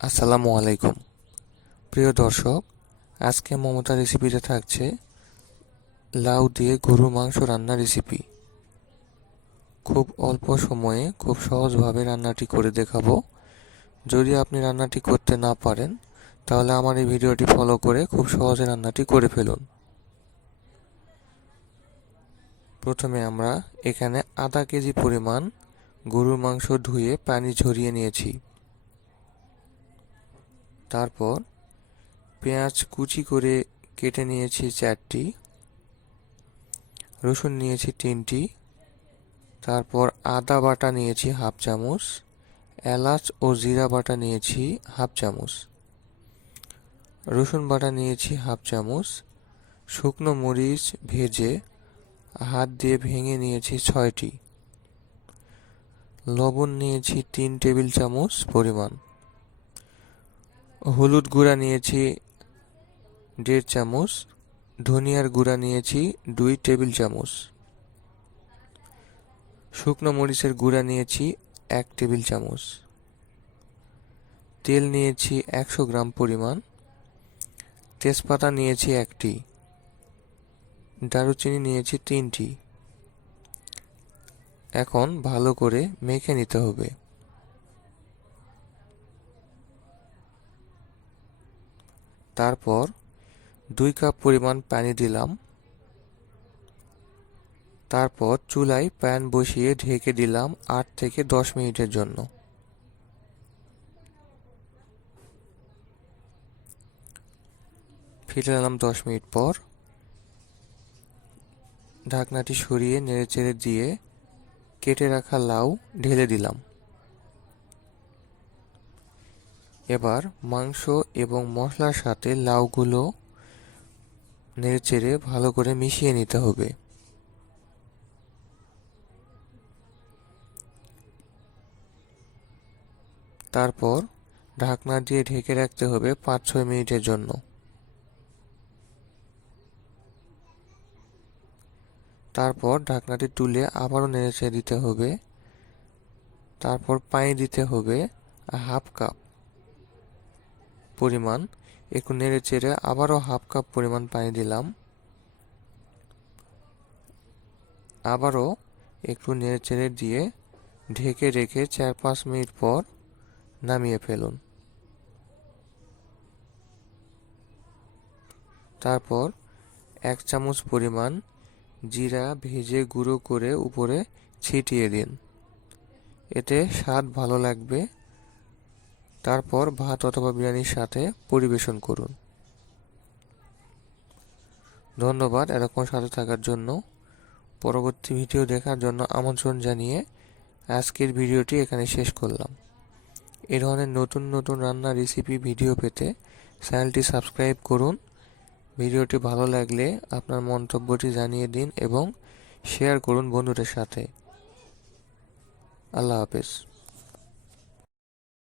আসসালামু আলাইকুম প্রিয় দর্শক, আজকে মমতা রেসিপিতে থাকছে লাউ দিয়ে গরুর মাংস রান্নার রেসিপি। খুব অল্প সময়ে খুব সহজভাবে রান্নাটি করে দেখাবো। যদি আপনি রান্নাটি করতে না পারেন তাহলে আমার এই ভিডিওটি ফলো করে খুব সহজে রান্নাটি করে ফেলুন। প্রথমে আমরা এখানে আধা কেজি পরিমাণ গরুর মাংস ধুয়ে পানি ঝরিয়ে নিয়েছি। তারপর পেঁয়াজ কুচি করে কেটে নিয়েছি 4টি, রসুন নিয়েছি 3টি, তারপর আদা বাটা নিয়েছি হাফ চামচ, এলাচ ও জিরা বাটা নিয়েছি হাফ চামচ, রসুন বাটা নিয়েছি হাফ চামচ, শুকনো মরিচ ভেজে হাত দিয়ে ভেঙে নিয়েছি 6টি, লবণ নিয়েছি 3 টেবিল চামচ পরিমাণ, হলুদ গুঁড়া নিয়েছি 1.5 চামচ, ধনিয়ার গুঁড়া নিয়েছি 2 টেবিল চামচ, শুকনো মরিচের গুঁড়া নিয়েছি 1 টেবিল চামচ, তেল নিয়েছি 100 গ্রাম পরিমাণ, তেজপাতা নিয়েছি 1টি, দারুচিনি নিয়েছি 3টি। এখন ভালো করে মেখে নিতে হবে। তারপর 2 কাপ পরিমাণ পানি দিলাম। তারপর চুলায় প্যান বসিয়ে ঢেকে দিলাম 8 থেকে 10 মিনিটের জন্য। ফিরে এলাম 10 মিনিট পর। ঢাকনাটি সরিয়ে নেড়েচেড়ে দিয়ে কেটে রাখা লাউ ঢেলে দিলাম। এবার মাংস এবং মশলার সাথে লাউগুলো নেড়েচেড়ে ভালো করে মিশিয়ে নিতে হবে। তারপর ঢাকনা দিয়ে ঢেকে রাখতে হবে 5-6 মিনিটের জন্য। তারপর ঢাকনাটি তুলে আবারও নেড়েচেড়ে দিতে হবে। তারপর পানি দিতে হবে হাফ কাপ পরিমাণ। একটু নেড়েচেড়ে আবারও হাফ কাপ পরিমাণ পানি দিলাম। আবারও একটু নেড়েচেড়ে দিয়ে ঢেকে রেখে 4-5 মিনিট পর নামিয়ে ফেলুন। তারপর 1 চামচ পরিমাণ জিরা ভেজে গুঁড়ো করে উপরে ছিটিয়ে দিন, এতে স্বাদ ভালো লাগবে। তারপর ভাত অথবা বিরিয়ানির সাথে পরিবেশন করুন। ধন্যবাদ এতক্ষণ সাথে থাকার জন্য। পরবর্তী ভিডিও দেখার জন্য আমন্ত্রণ জানিয়ে আজকের ভিডিওটি এখানে শেষ করলাম। এই ধরনের নতুন নতুন রান্নার রেসিপি ভিডিও পেতে চ্যানেলটি সাবস্ক্রাইব করুন। ভিডিওটি ভালো লাগলে আপনার মন্তব্যটি জানিয়ে দিন এবং শেয়ার করুন বন্ধুদের সাথে। আল্লাহ হাফেজ।